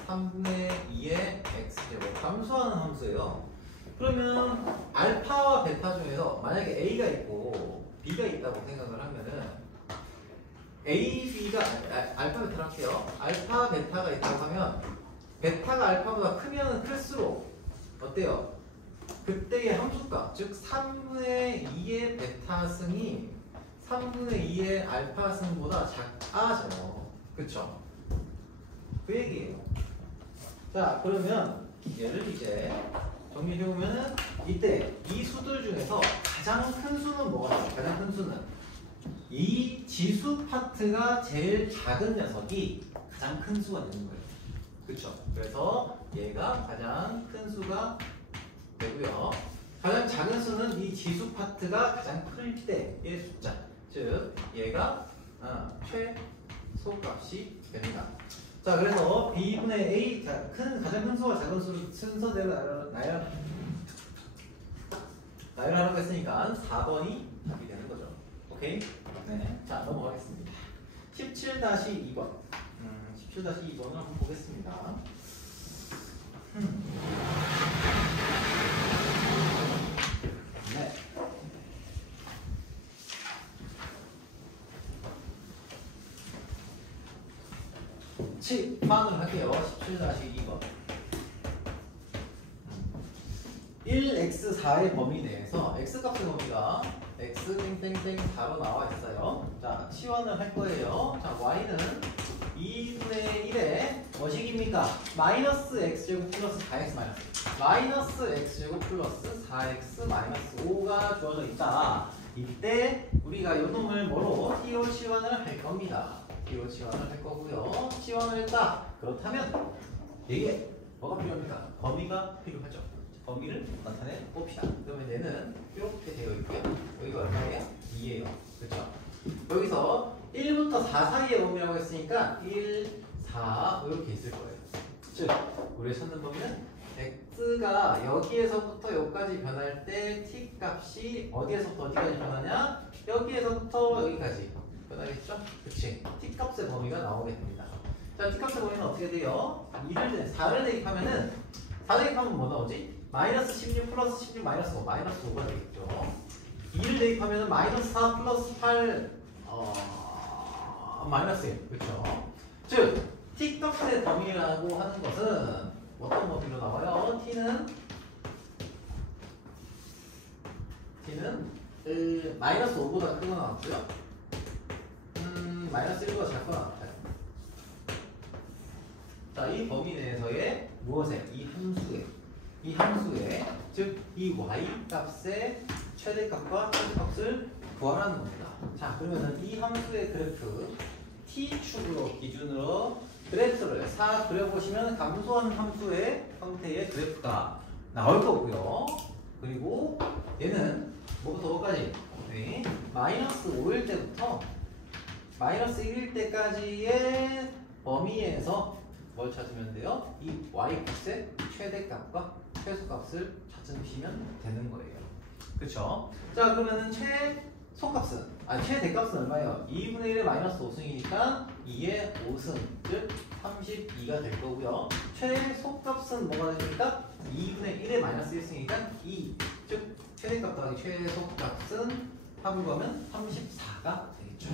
3분의 2의 x제곱 감소하는 함수예요. 그러면 알파와 베타 중에서 만약에 a가 있고 b가 있다고 생각을 하면은 a, b가 알파 베타를 할게요. 알파 베타가 있다고 하면 베타가 알파보다 크면 클수록 어때요? 그때의 함수값, 즉 3분의 2의 베타승이 3분의 2의 알파승보다 작아져요. 그쵸? 그 얘기예요. 자, 그러면 얘를 이제 정리해보면은 이때 이 수들 중에서 가장 큰 수는 뭐가 나와요? 가장 큰 수는 이 지수 파트가 제일 작은 녀석이 가장 큰 수가 되는 거예요. 그쵸? 그래서 얘가 가장 큰 수가 되고요. 가장 작은 수는 이 지수 파트가 가장 클 때의 숫자. 즉 얘가 최소값이 됩니다. 자, 그래서 b분의 a 가장 큰 수와 작은 수를 순서대로 나열하라고 했으니까 4번이 답이 되는 거죠. 오케이? 네. 자, 넘어가겠습니다. 17-2번. 17-2번을 한번 보겠습니다. 네. 칠판을 할게요. 17-2번. 1x4의 범위 내에서 x값의 범위가 x 땡땡땡 4로 나와 있어요. 자, 치환을 할 거예요. 자, y는 2분의 1에 뭐식입니까? 마이너스 x제곱 플러스 4x 마이너스 x제곱 플러스 4x 마이너스 5가 주어져 있다. 이때 우리가 요 놈을 뭐로? t로 치환을 할 겁니다. t로 치환을 할 거고요. 치환을 했다. 그렇다면 이게 뭐가 필요합니까? 범위가 필요하죠. 범위를 나타내 봅시다. 그러면 얘는 이렇게 되어 있고요. 여기가 얼마예요? 2예요. 그렇죠? 여기서 1부터 4 사이의 범위라고 했으니까 1, 4 이렇게 있을 거예요. 즉 우리가 찾는 범위는 x가 여기에서부터 여기까지 변할 때 t 값이 어디에서부터 어디까지 변하냐? 여기에서부터 여기까지 변하겠죠? 그치? t 값의 범위가 나오게 됩니다. 자, t 값의 범위는 어떻게 돼요? 4를 대입하면은 4 대입하면 뭐 나오지? 마이너스 16 플러스 16 마이너스 5 마이너스 5가 되겠죠. 2를 대입하면 마이너스 4 플러스 8 마이너스 1 그렇죠. 즉 t 값의 범위라고 하는 것은 어떤 범위로 나와요? t는 마이너스 5보다 크거나 같고요. 마이너스 1보다 작거나 같아요. 자, 이 범위 내에서의 무엇에? 이 함수의 즉 이 y 값의 최대값과 최소값을 구하라는 겁니다. 자, 그러면은 이 함수의 그래프 t축으로 기준으로 그래프를 그려보시면 감소한 함수의 형태의 그래프가 나올 거고요. 그리고 얘는 뭐부터 뭐까지? 네. 마이너스 5일 때부터 마이너스 1일 때까지의 범위에서 뭘 찾으면 돼요? 이 y값의 최대값과 최소값을 찾으시면 되는 거예요. 그쵸? 자, 그러면은 최대값은 얼마예요? 2분의 1의 마이너스 5승이니까 2의 5승, 즉 32가 될 거고요. 최소값은 뭐가 됩니까? 2분의 1의 마이너스 1승이니까 2, 즉 최대값 더하기 최소값은 합을 보면 34가 되겠죠.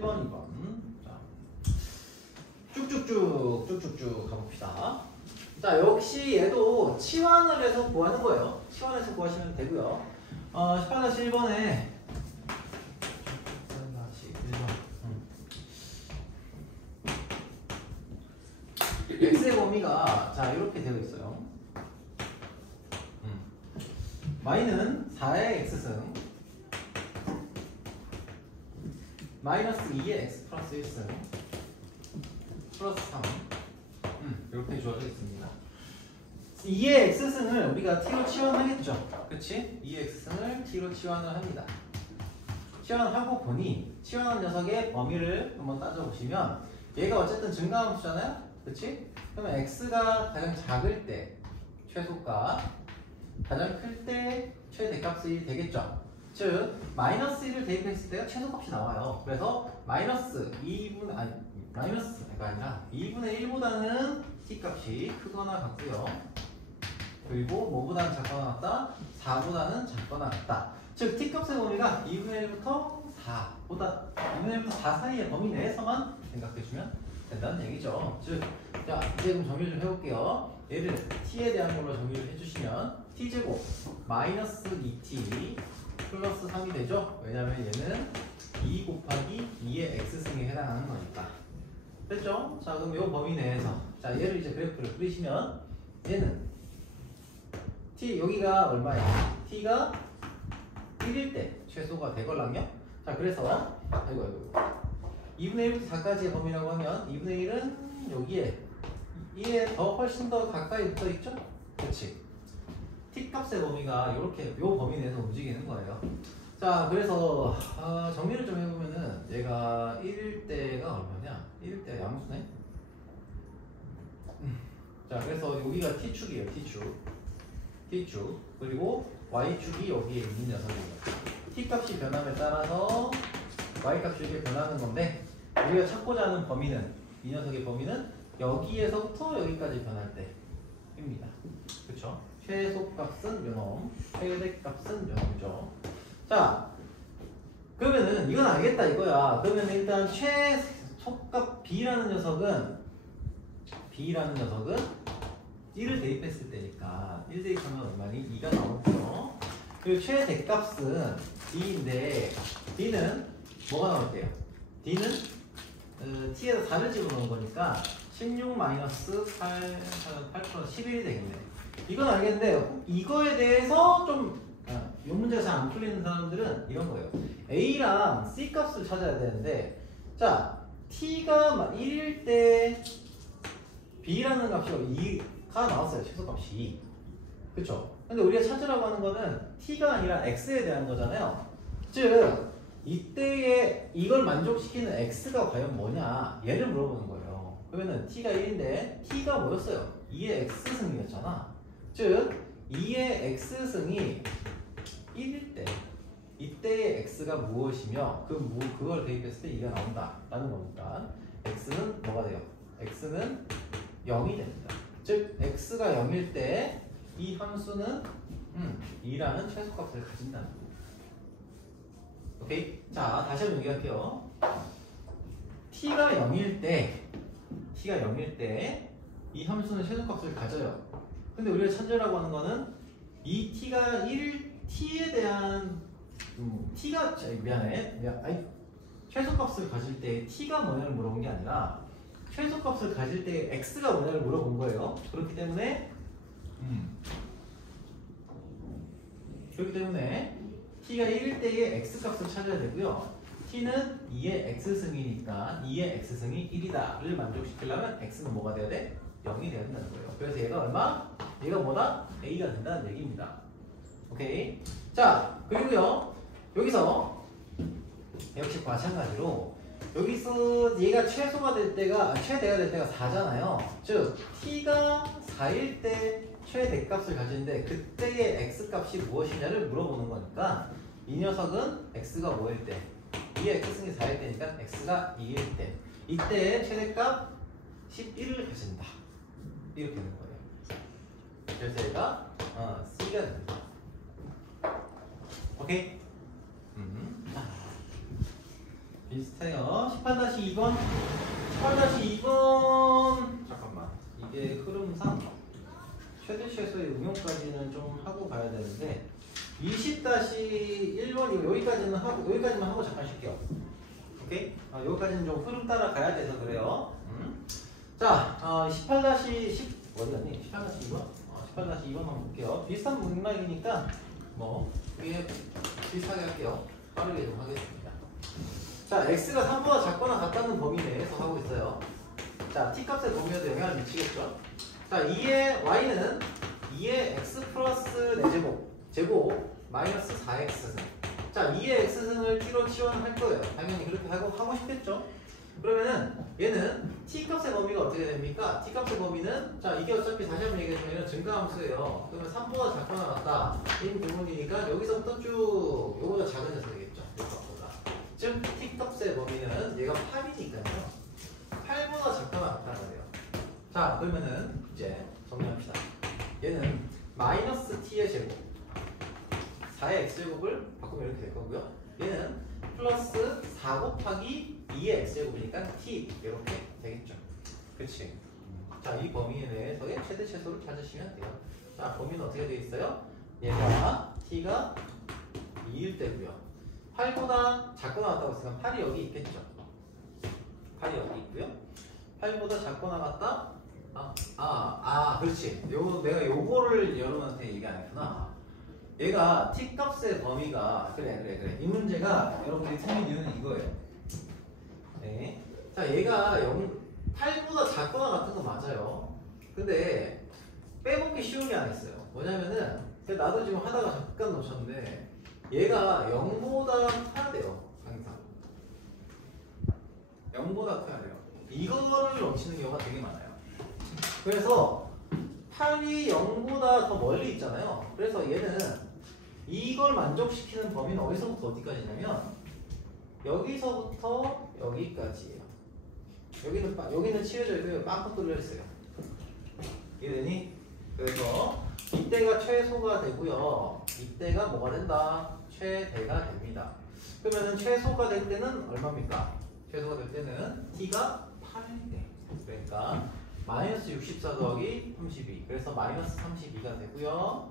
1번, 2번. 자, 쭉쭉쭉 가봅시다. 자, 역시 얘도 치환을 해서 구하는 거예요. 치환해서 구하시면 되고요. 18-1번에 x의 범위가 자 이렇게 되어 있어요. y는 4의 x승 마이너스 2의 x 플러스 1승 플러스 3 이렇게 주어져 있습니다. 2의 x승을 우리가 t로 치환하겠죠. 그치? 2의 x승을 t로 치환을 합니다. 치환하고 보니 치환한 녀석의 범위를 한번 따져보시면 얘가 어쨌든 증가함수잖아요. 그치? 그러면 x가 가장 작을 때 최소값, 가장 클 때 최대값이 되겠죠. 즉 마이너스 1을 대입했을 때가 최소값이 나와요. 그래서 마이너스 2분의 아니 마이너스가 아니라 2분의 1보다는 t값이 크거나 같고요. 그리고 뭐보다는 작거나 같다? 4보다는 작거나 같다. 즉 t값의 범위가 2분의 1부터 4보다 2분의 1부터 4 사이의 범위 내에서만 생각해주면 된다는 얘기죠. 즉, 자 이제 그럼 정리 좀 해볼게요. 얘를 t에 대한 걸로 정리를 해주시면 t제곱 마이너스 2t 플러스 3이 되죠. 왜냐면 얘는 2 곱하기 2의 x승에 해당하는 거니까. 됐죠? 자 그럼 이 범위 내에서 자 얘를 이제 그래프를 그리시면 얘는 t 여기가 얼마예요? t가 1일 때 최소가 되걸랑요. 자 그래서 아이고 2분의 1부터 4까지의 범위라고 하면 2분의 1은 여기에 이에 더 훨씬 더 가까이 붙어 있죠? 그렇지. t값의 범위가 이렇게 요 범위 내에서 움직이는 거예요. 자 그래서 정리를 좀 해보면은 얘가 1일 때가 얼마냐? 1일 때 양수네. 자 그래서 여기가 t축이에요. t축 그리고 y축이 여기에 있는 녀석이에요. t값이 변함에 따라서 y값이 이렇게 변하는 건데 우리가 찾고자 하는 범위는 이 녀석의 범위는 여기에서부터 여기까지 변할 때입니다. 그쵸? 최소값은 요놈, 최대값은 요놈이죠. 자, 그러면은 이건 알겠다 이거야. 그러면 일단 최소값 b라는 녀석은 1을 대입했을 때니까 1 대입하면 얼마니? 2가 나오고요. 그리고 최대값은 d인데 d는 뭐가 나올게요? d는 t에서 4를 집어넣은 거니까 16 마이너스 8 플러스 11이 되겠네. 이건 알겠는데 이거에 대해서 좀 이 문제가 잘 안 풀리는 사람들은 이런 거예요. a랑 c 값을 찾아야 되는데 자 t가 1일 때 b라는 값이 2가 나왔어요. 최소값이. 그쵸? 근데 우리가 찾으라고 하는 거는 t가 아니라 x에 대한 거잖아요. 즉 이때에 이걸 만족시키는 x가 과연 뭐냐 얘를 물어보는 거예요. 그러면은 t가 1인데 t가 뭐였어요? 2의 x승이었잖아. 즉 2의 x승이 1일 때 이때의 x가 무엇이며 그걸 대입했을 때 2가 나온다 라는 거니까 x는 뭐가 돼요? x는 0이 됩니다. 즉 x가 0일 때 이 함수는 2라는 최소값을 가진다는 거예요. 오케이? 자, 다시 한번 얘기할게요. t가 0일 때 이 함수는 최소값을 가져요. 근데 우리가 찾으라고 하는 거는 이 t가 t에 대한 t가 최소값을 가질 때 t가 뭐냐를 물어본 게 아니라 최소값을 가질 때 x가 뭐냐를 물어본 거예요. 그렇기 때문에 t가 1일 때의 x값을 찾아야 되고요. t는 2의 x승이니까 2의 x승이 1이다를 만족시키려면 x는 뭐가 돼야 돼? 0이 돼야 된다는 거예요. 그래서 얘가 얼마? 얘가 뭐다? a가 된다는 얘기입니다. 오케이? 자, 그리고요. 여기서 역시 마찬가지로 여기서 얘가 최대가 될 때가 4잖아요. 즉 t가 4일 때 최대값을 가지는데 그때의 x값이 무엇이냐를 물어보는 거니까 이 녀석은 x가 뭐일 때? 2의 x승이 4일 때니까 x가 2일 때 이때의 최대값 11을 가진다. 이렇게 되는 거예요. 그래서 얘가 C가 됩니다. 오케이? 비슷해요. 18-2번. 18-2번. 잠깐만. 이게 흐름상 최대 최소의 응용까지는 좀 하고 가야 되는데 20-1번 이거 여기까지만 하고 잠깐 쉴게요. 오케이? 여기까지는 좀 흐름 따라 가야 돼서 그래요. 자, 18-10 어디 갔니? 18-2번? 18-2번 한번 볼게요. 비슷한 맥락이니까 뭐 위에 비슷하게 할게요. 빠르게 좀 하겠습니다. 자, x가 3보다 작거나 같다는 범위 내에서 하고 있어요. 자, t값의 범위에도 영향을 미치겠죠. 자, 2의 y는 2의 x 플러스 4제곱 제곱 마이너스 4x승. 자, 2의 x승을 t로 치환할 거예요. 당연히 그렇게 하고 싶겠죠. 그러면은 얘는 t값의 범위가 어떻게 됩니까? t값의 범위는 자, 이게 어차피 다시 한번 얘기하자면 증가함수예요. 그러면 3보다 작거나 같다 인 부분이니까 여기서부터 쭉 요거보다 작은 녀석 되겠죠. 요거보다. 즉 t값의 범위는 얘가 8이니까요. 8보다 작거나 같다는 거예요. 자, 그러면은 이제 정리합시다. 얘는 마이너스 t의 제곱 4의 x제곱을 바꾸면 이렇게 될 거고요. 얘는 플러스 4 곱하기 2의 x제곱이니까 t 이렇게 되겠죠. 그치? 자, 이 범위 내에서의 최대 최소를 찾으시면 돼요. 자, 범위는 어떻게 되어 있어요? 얘가 t가 2일 때고요. 8보다 작거나 같다고 했으면 8이 여기 있겠죠. 8이 여기 있고요. 8보다 작거나 같다? 그렇지. 내가 요거를 여러분한테 얘기 안 했구나. 얘가 t값의 범위가 그래. 이 문제가 여러분들이 틀린 이유는 이거예요. 네. 자, 얘가 8보다 작거나 같은 거 맞아요. 근데 빼먹기 쉬운 게 안 했어요. 뭐냐면은 나도 지금 하다가 잠깐 놓쳤는데 얘가 0보다 커야 돼요. 항상 0보다 커야 돼요. 이거를 놓치는 경우가 되게 많아요. 그래서 8이 0보다 더 멀리 있잖아요. 그래서 얘는 이걸 만족시키는 범위는 어디서부터 어디까지냐면 여기서부터 여기까지예요. 여기는 치워져 있고요. 빵꾸 뚫려 있어요. 이해되니? 그래서 이때가 최소가 되고요. 이때가 뭐가 된다? 최대가 됩니다. 그러면은 최소가 될 때는 얼마입니까? 최소가 될 때는 t가 8이 돼. 그러니까 마이너스 64 더하기 32. 그래서 마이너스 32가 되고요.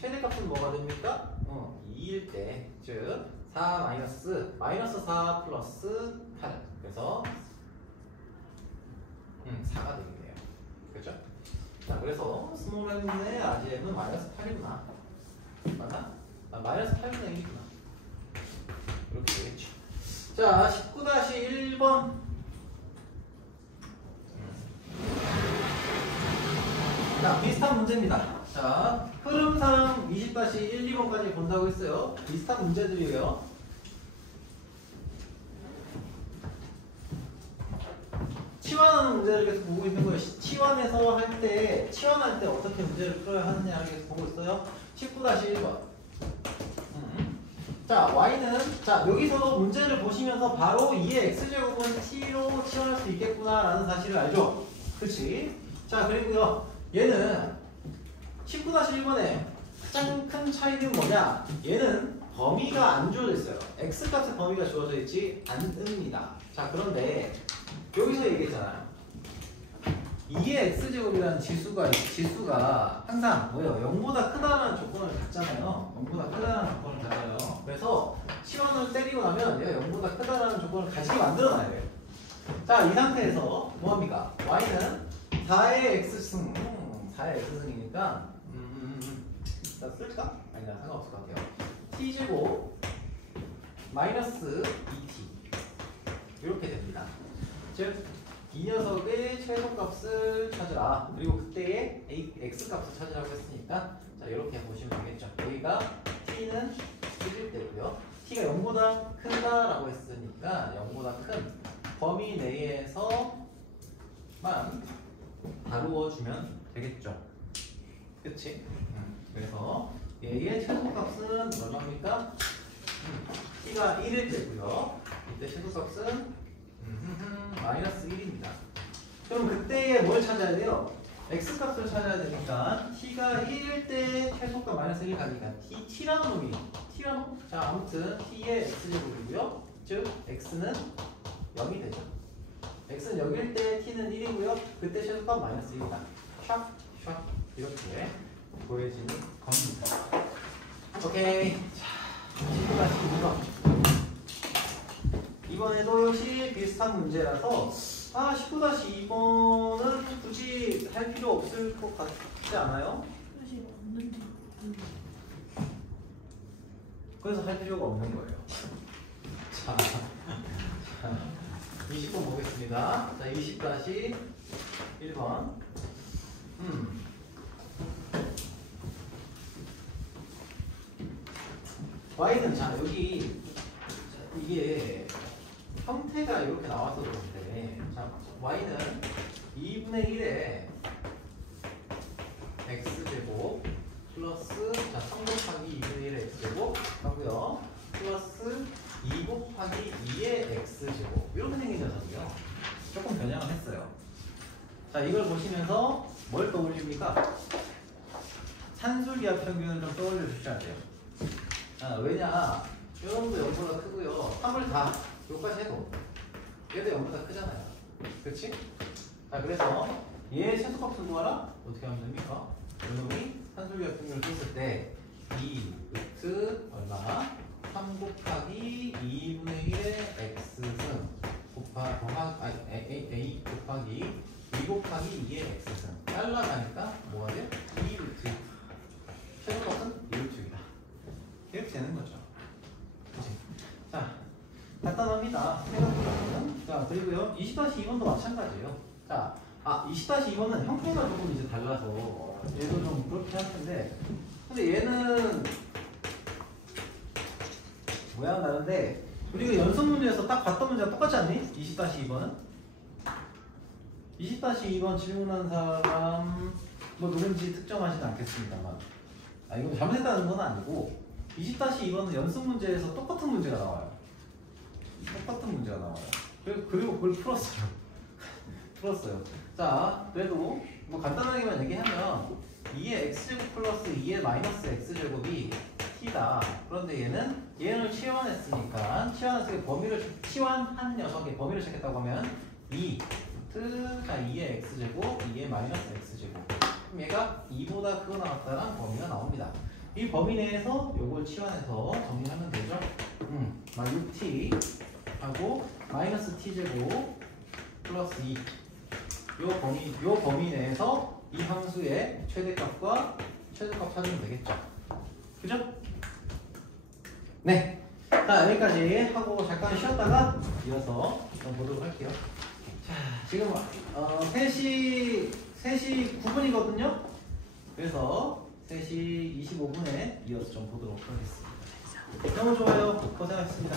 최대값은 뭐가 됩니까? 2일 때, 즉 4 마이너스 4 플러스 8. 그래서 4가 되겠네요. 그렇죠? 자, 그래서 스몰 m의 RGM은 마이너스 8이구나. 맞나? 마이너스 8분의 1이구나. 이렇게 되겠죠. 자, 19-1번. 자, 비슷한 문제입니다. 자, 흐름상 20-1, 2번까지 본다고 했어요. 비슷한 문제들이에요. 치환하는 문제를 계속 보고 있는 거예요. 치환할 때 어떻게 문제를 풀어야 하느냐를 계속 보고 있어요. 19-1번. 자, y는 자, 여기서도 문제를 보시면서 바로 2의 x제곱은 t로 치환할 수 있겠구나라는 사실을 알죠? 그치? 자, 그리고요. 얘는 19-1번에 가장 큰 차이는 뭐냐? 얘는 범위가 안 주어져 있어요. x값의 범위가 주어져 있지 않습니다. 자, 그런데 여기서 얘기했잖아요. 2의 x제곱이라는 지수가 항상 뭐예요? 0보다 크다라는 조건을 갖잖아요. 0보다 크다라는 조건을 가져요. 그래서 치환을 때리고 나면 얘가 0보다 크다라는 조건을 가지게 만들어놔야 돼요. 자, 이 상태에서 뭐합니까? y는 4의 x승 4의 x승이니까 나 쓸까? 아니다, 상관없을 것 같아요. t제곱 마이너스 2t 이렇게 됩니다. 즉, 이 녀석의 최소값을 찾으라. 그리고 그때의 x값을 찾으라고 했으니까 자, 이렇게 보시면 되겠죠. 여기가 t는 1일 때고요. t가 0보다 큰다라고 했으니까 0보다 큰 범위 내에서만 다루어주면 되겠죠. 그치? 그래서 얘의 최소값은 얼마입니까? t가 1일 때고요. 이때 최소값은 마이너스 1입니다. 그럼 그때에 뭘 찾아야 돼요? x값을 찾아야 되니까 t가 1일 때 최소값 마이너스 1이 가니까 t라는 놈이 t라는 자, 아무튼 t의 x제곱이고요. 즉 x는 0이 되죠. x는 0일 때 t는 1이고요. 그때 최소값 마이너스 1이다. 샵, 샵 이렇게 보여지는 겁니다. 오케이. 자, 19-2번. 이번에도 역시 비슷한 문제라서 19-2번은 굳이 할 필요 없을 것 같지 않아요? 표시 없는데. 그래서 할 필요가 없는 거예요. 자, 20번 보겠습니다. 자, 20-1번. y는 자, 여기 이게 형태가 이렇게 나와서 그런데 자, y는 2분의 1에 x제곱 플러스 자, 3 곱하기 2분의 1의 x제곱 하고요. 플러스 2 곱하기 2의 x제곱 이렇게 생긴 녀석이요. 조금 변형을 했어요. 자, 이걸 보시면서 뭘 떠올립니까? 산술기하 평균을 좀 떠올려 주셔야 돼요. 자, 왜냐? 요놈도 0보다 크고요. 3을 다 여기까지 해도 얘도 0보다 크잖아요. 그렇지? 자, 그래서 얘 최소값을 구하라? 어떻게 하면 됩니까? 요놈이 산술기하 평균을 줬을 때 2 루트 얼마? 3 곱하기 2분의 1의 x승 a 곱하기 2 곱하기 2의 x승 잘라가니까 뭐가 돼? 2 루트 최소값은 2 루트이다. 이렇게 되는 거죠. 그치? 자, 간단합니다. 생각보다는. 자, 그리고요 20-2번도 마찬가지예요. 자, 20-2번은 형태가 조금 이제 달라서 얘도 좀 그렇게 할 텐데, 근데 얘는 모양 다른데 우리가 연습 문제에서 딱 봤던 문제가 똑같지 않니? 20-2번은 20-2번 질문한 사람 뭐 누군지 특정하지는 않겠습니다만, 이건 잘못했다는 건 아니고 20-2번은 연습 문제에서 똑같은 문제가 나와요. 똑같은 문제가 나와요. 그리고 그걸 풀었어요. 풀었어요. 자, 그래도 뭐 간단하게만 얘기하면 2의 x제곱 플러스 2의 마이너스 x제곱이 t다. 그런데 얘는 치환했으니까 범위를 치환한 녀석의 범위를 찾겠다고 하면 2 루트 자 2의 x제곱 2의 마이너스 x제곱. 그럼 얘가 2보다 크고 나왔다는 범위가 나옵니다. 이 범위 내에서 요걸 치환해서 정리하면 되죠. 6t 하고 마이너스 t제곱 플러스 2. 요 범위 내에서 이 함수의 최대값과 최소값 찾으면 되겠죠. 그죠? 네. 자, 여기까지 하고 잠깐 쉬었다가 이어서 좀 보도록 할게요. 자, 지금 3시 9분이거든요. 그래서 3시 25분에 이어서 좀 보도록 하겠습니다. 너무 좋아요. 고생하셨습니다.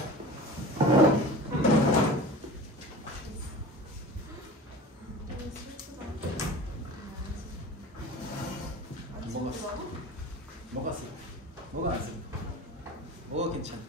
뭐가 안 쓰? 뭐가 괜찮아?